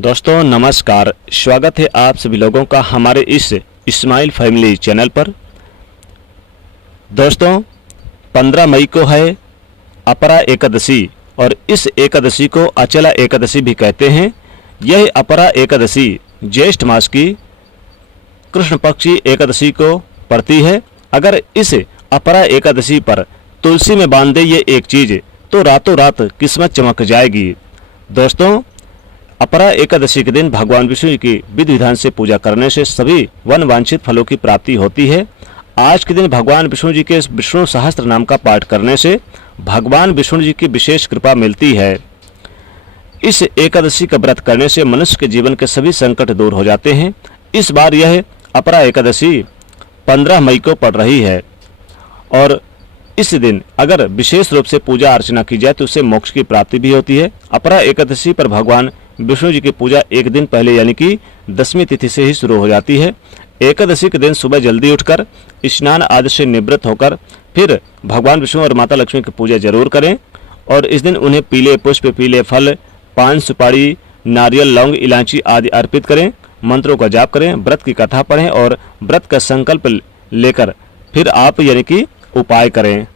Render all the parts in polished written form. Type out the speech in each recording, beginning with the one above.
दोस्तों नमस्कार, स्वागत है आप सभी लोगों का हमारे इस इस्माइल फैमिली चैनल पर। दोस्तों 15 मई को है अपरा एकादशी और इस एकादशी को अचला एकादशी भी कहते हैं। यह अपरा एकादशी ज्येष्ठ मास की कृष्ण पक्षी एकादशी को पड़ती है। अगर इस अपरा एकादशी पर तुलसी में बांध दे ये एक चीज़ तो रातों रात किस्मत चमक जाएगी। दोस्तों अपरा एकादशी के दिन भगवान विष्णु की विधि विधान से पूजा करने से सभी वन वांछित फलों की प्राप्ति होती है। आज के दिन भगवान विष्णु जी के विष्णु सहस्त्र नाम का पाठ करने से भगवान विष्णु जी की विशेष कृपा मिलती है। इस एकादशी का व्रत करने से मनुष्य के जीवन के सभी संकट दूर हो जाते हैं। इस बार यह अपरा एकादशी 15 मई को पड़ रही है और इस दिन अगर विशेष रूप से पूजा अर्चना की जाए तो उससे मोक्ष की प्राप्ति भी होती है। अपरा एकादशी पर भगवान विष्णु जी की पूजा एक दिन पहले यानी कि 10वीं तिथि से ही शुरू हो जाती है। एकादशी के दिन सुबह जल्दी उठकर स्नान आदि से निवृत्त होकर फिर भगवान विष्णु और माता लक्ष्मी की पूजा जरूर करें और इस दिन उन्हें पीले पुष्प, पीले फल, पान, सुपारी, नारियल, लौंग, इलायची आदि अर्पित करें। मंत्रों का जाप करें, व्रत की कथा पढ़ें और व्रत का संकल्प लेकर फिर आप यानी कि उपाय करें।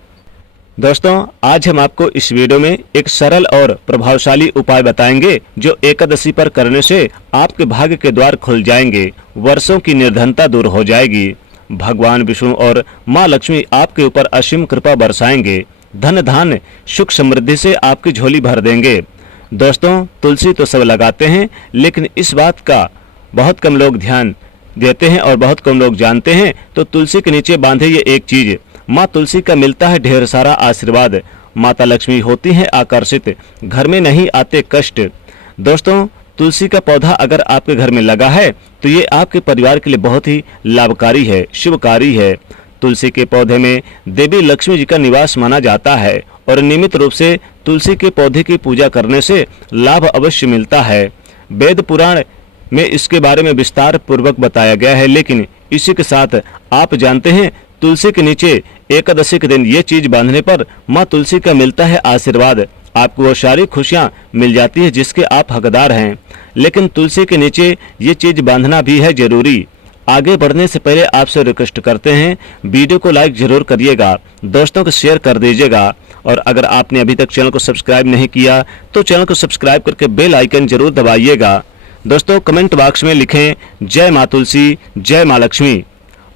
दोस्तों आज हम आपको इस वीडियो में एक सरल और प्रभावशाली उपाय बताएंगे जो एकादशी पर करने से आपके भाग्य के द्वार खुल जाएंगे, वर्षों की निर्धनता दूर हो जाएगी। भगवान विष्णु और माँ लक्ष्मी आपके ऊपर असीम कृपा बरसाएंगे, धन धान्य सुख समृद्धि से आपकी झोली भर देंगे। दोस्तों तुलसी तो सब लगाते हैं लेकिन इस बात का बहुत कम लोग ध्यान देते हैं और बहुत कम लोग जानते हैं। तो तुलसी के नीचे बांधे ये एक चीज, माँ तुलसी का मिलता है ढेर सारा आशीर्वाद, माता लक्ष्मी होती है आकर्षित, घर में नहीं आते कष्ट। दोस्तों तुलसी का पौधा अगर आपके घर में लगा है तो ये आपके परिवार के लिए बहुत ही लाभकारी है, शुभकारी है। तुलसी के पौधे में देवी लक्ष्मी जी का निवास माना जाता है और नियमित रूप से तुलसी के पौधे की पूजा करने से लाभ अवश्य मिलता है। वेद पुराण में इसके बारे में विस्तार पूर्वक बताया गया है, लेकिन इसी के साथ आप जानते हैं तुलसी के नीचे एकादशी के दिन ये चीज बांधने पर माँ तुलसी का मिलता है आशीर्वाद, आपको वो सारी खुशियाँ मिल जाती है जिसके आप हकदार हैं। लेकिन तुलसी के नीचे ये चीज बांधना भी है जरूरी। आगे बढ़ने से पहले आपसे रिक्वेस्ट करते हैं वीडियो को लाइक जरूर करिएगा, दोस्तों को शेयर कर दीजिएगा और अगर आपने अभी तक चैनल को सब्सक्राइब नहीं किया तो चैनल को सब्सक्राइब करके बेल आइकन जरूर दबाइएगा। दोस्तों कमेंट बॉक्स में लिखें जय माँ तुलसी, जय माँ लक्ष्मी।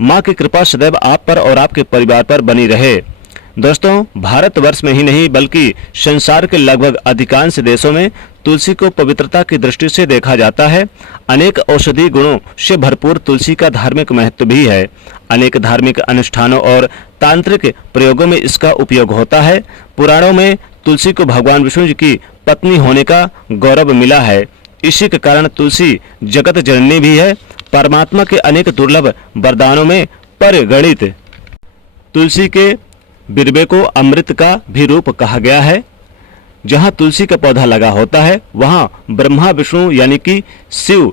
माँ की कृपा सदैव आप पर और आपके परिवार पर बनी रहे। दोस्तों भारतवर्ष में ही नहीं बल्कि संसार के लगभग अधिकांश देशों में तुलसी को पवित्रता की दृष्टि से देखा जाता है। अनेक औषधि गुणों से भरपूर तुलसी का धार्मिक महत्व भी है। अनेक धार्मिक अनुष्ठानों और तांत्रिक प्रयोगों में इसका उपयोग होता है। पुराणों में तुलसी को भगवान विष्णु जी की पत्नी होने का गौरव मिला है। इसी के कारण तुलसी जगत जननी भी है। परमात्मा के अनेक दुर्लभ वरदानों में परिगणित तुलसी के बिरबे को अमृत का भी रूप कहा गया है। जहां तुलसी का पौधा लगा होता है वहां ब्रह्मा विष्णु यानी कि शिव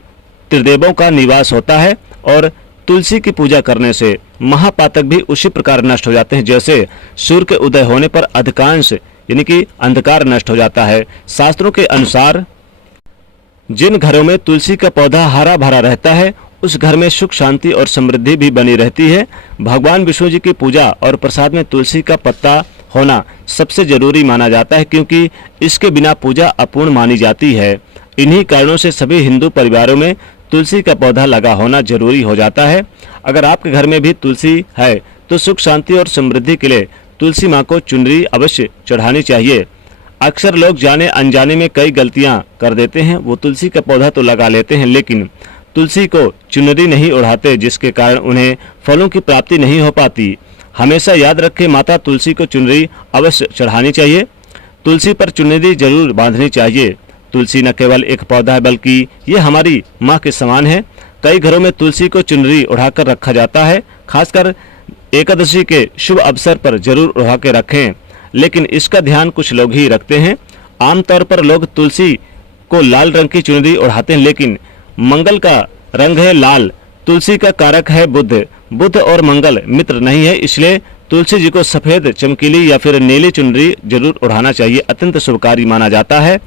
त्रिदेवों का निवास होता है और तुलसी की पूजा करने से महापातक भी उसी प्रकार नष्ट हो जाते हैं जैसे सूर्य के उदय होने पर अधिकांश यानी कि अंधकार नष्ट हो जाता है। शास्त्रों के अनुसार जिन घरों में तुलसी का पौधा हरा भरा रहता है उस घर में सुख शांति और समृद्धि भी बनी रहती है। भगवान विष्णु जी की पूजा और प्रसाद में तुलसी का पत्ता होना सबसे जरूरी माना जाता है क्योंकि इसके बिना पूजा अपूर्ण मानी जाती है। इन्हीं कारणों से सभी हिंदू परिवारों में तुलसी का पौधा लगा होना जरूरी हो जाता है। अगर आपके घर में भी तुलसी है तो सुख शांति और समृद्धि के लिए तुलसी माँ को चुनरी अवश्य चढ़ानी चाहिए। अक्सर लोग जाने अनजाने में कई गलतियां कर देते हैं। वो तुलसी का पौधा तो लगा लेते हैं लेकिन तुलसी को चुनरी नहीं ओढ़ाते जिसके कारण उन्हें फलों की प्राप्ति नहीं हो पाती। हमेशा याद रखें माता तुलसी को चुनरी अवश्य चढ़ानी चाहिए। तुलसी पर चुनरी जरूर बांधनी चाहिए। तुलसी न केवल एक पौधा है बल्कि ये हमारी माँ के समान है। कई घरों में तुलसी को चुनरी उड़ाकर रखा जाता है। खासकर एकादशी के शुभ अवसर पर जरूर उड़ा के रखें, लेकिन इसका ध्यान कुछ लोग ही रखते हैं। आमतौर पर लोग तुलसी को लाल रंग की चुनरी ओढ़ाते हैं लेकिन मंगल का रंग है लाल, तुलसी का कारक है बुध, बुध और मंगल मित्र नहीं है, इसलिए तुलसी जी को सफेद चमकीली या फिर नीली चुनरी जरूर ओढ़ाना चाहिए। अत्यंत शुभकारी माना जाता है।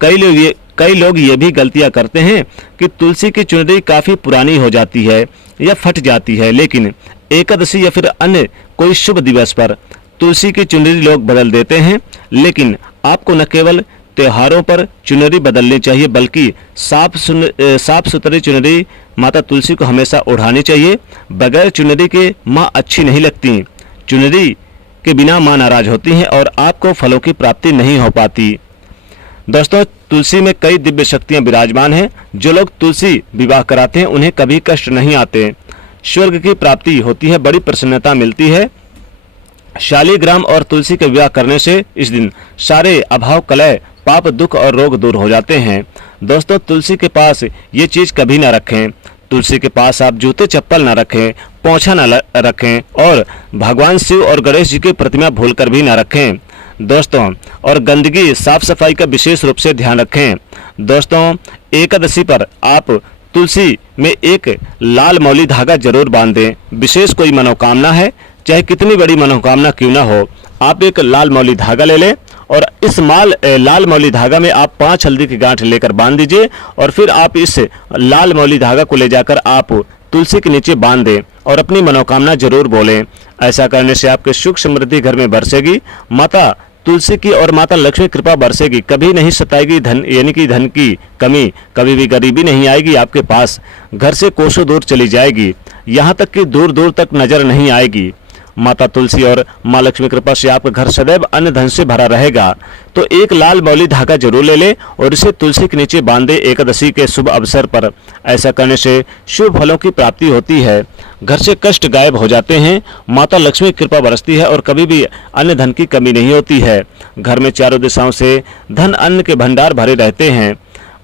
कई लोग कई लोग ये भी गलतियां करते हैं कि तुलसी की चुनरी काफ़ी पुरानी हो जाती है या फट जाती है, लेकिन एकादशी या फिर अन्य कोई शुभ दिवस पर तुलसी की चुनरी लोग बदल देते हैं। लेकिन आपको न केवल त्योहारों पर चुनरी बदलनी चाहिए, बल्कि साफ सुथरी चुनरी माता तुलसी को हमेशा ओढ़ानी चाहिए। बगैर चुनरी के माँ अच्छी नहीं लगती। चुनरी के बिना माँ नाराज होती हैं और आपको फलों की प्राप्ति नहीं हो पाती। दोस्तों, तुलसी में कई दिव्य शक्तियां विराजमान हैं। जो लोग तुलसी विवाह कराते हैं उन्हें कभी कष्ट नहीं आते, स्वर्ग की प्राप्ति होती है, बड़ी प्रसन्नता मिलती है। शालिग्राम और तुलसी के विवाह करने से इस दिन सारे अभाव, कलह, पाप, दुख और रोग दूर हो जाते हैं। दोस्तों, तुलसी के पास ये चीज कभी ना रखें। तुलसी के पास आप जूते चप्पल ना रखें, पोंछा ना रखें और भगवान शिव और गणेश जी की प्रतिमा भूलकर भी ना रखें। दोस्तों, और गंदगी, साफ सफाई का विशेष रूप से ध्यान रखें। दोस्तों, एकादशी पर आप तुलसी में एक लाल मौली धागा जरूर बांध दें। विशेष कोई मनोकामना है, चाहे कितनी बड़ी मनोकामना क्यों ना हो, आप एक लाल मौली धागा ले लें और इस लाल मौली धागा में आप 5 हल्दी की गांठ लेकर बांध दीजिए और फिर आप इस लाल मौली धागा को ले जाकर आप तुलसी के नीचे बांध दें और अपनी मनोकामना जरूर बोलें। ऐसा करने से आपके सुख समृद्धि घर में बरसेगी। माता तुलसी की और माता लक्ष्मी कृपा बरसेगी, कभी नहीं सताएगी धन, यानी कि धन की कमी, कभी भी गरीबी नहीं आएगी आपके पास। घर से कोसों दूर चली जाएगी, यहाँ तक कि दूर दूर तक नजर नहीं आएगी। माता तुलसी और माँ लक्ष्मी कृपा से आपका घर सदैव अन्न धन से भरा रहेगा। तो एक लाल मौली धागा जरूर ले ले और इसे तुलसी के नीचे बांधे एकादशी के शुभ अवसर पर। ऐसा करने से शुभ फलों की प्राप्ति होती है, घर से कष्ट गायब हो जाते हैं, माता लक्ष्मी कृपा बरसती है और कभी भी अन्न धन की कमी नहीं होती है। घर में चारों दिशाओं से धन अन्न के भंडार भरे रहते हैं,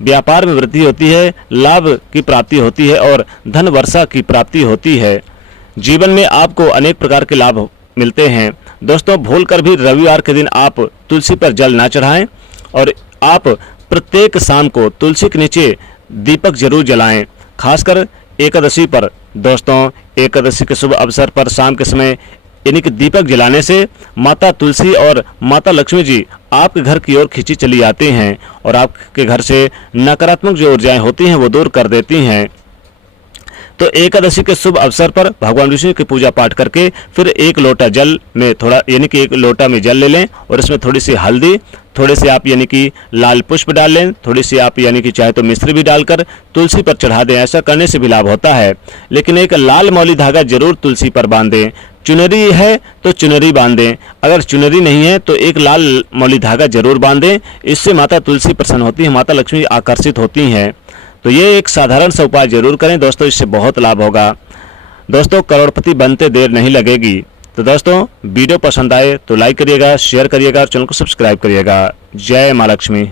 व्यापार में वृद्धि होती है, लाभ की प्राप्ति होती है और धन वर्षा की प्राप्ति होती है। जीवन में आपको अनेक प्रकार के लाभ मिलते हैं। दोस्तों, भूलकर भी रविवार के दिन आप तुलसी पर जल ना चढ़ाएं और आप प्रत्येक शाम को तुलसी के नीचे दीपक जरूर जलाएं, खासकर एकादशी पर। दोस्तों, एकादशी के शुभ अवसर पर शाम के समय यानी कि दीपक जलाने से माता तुलसी और माता लक्ष्मी जी आपके घर की ओर खींची चली आती हैं और आपके घर से नकारात्मक जो ऊर्जाएं होती हैं वो दूर कर देती हैं। तो एकादशी के शुभ अवसर पर भगवान विष्णु की पूजा पाठ करके फिर एक लोटा जल में थोड़ा यानी कि एक लोटा में जल ले लें और इसमें थोड़ी सी हल्दी, थोड़े से आप यानी कि लाल पुष्प डाल लें, थोड़ी सी आप यानी कि चाहे तो मिश्री भी डालकर तुलसी पर चढ़ा दें। ऐसा करने से भी लाभ होता है, लेकिन एक लाल मौली धागा जरूर तुलसी पर बांधें। चुनरी है तो चुनरी बांधें, अगर चुनरी नहीं है तो एक लाल मौली धागा जरूर बांधें। इससे माता तुलसी प्रसन्न होती है, माता लक्ष्मी आकर्षित होती हैं। तो ये एक साधारण सा उपाय जरूर करें दोस्तों, इससे बहुत लाभ होगा। दोस्तों, करोड़पति बनते देर नहीं लगेगी। तो दोस्तों, वीडियो पसंद आए तो लाइक करिएगा, शेयर करिएगा और चैनल को सब्सक्राइब करिएगा। जय माँ लक्ष्मी।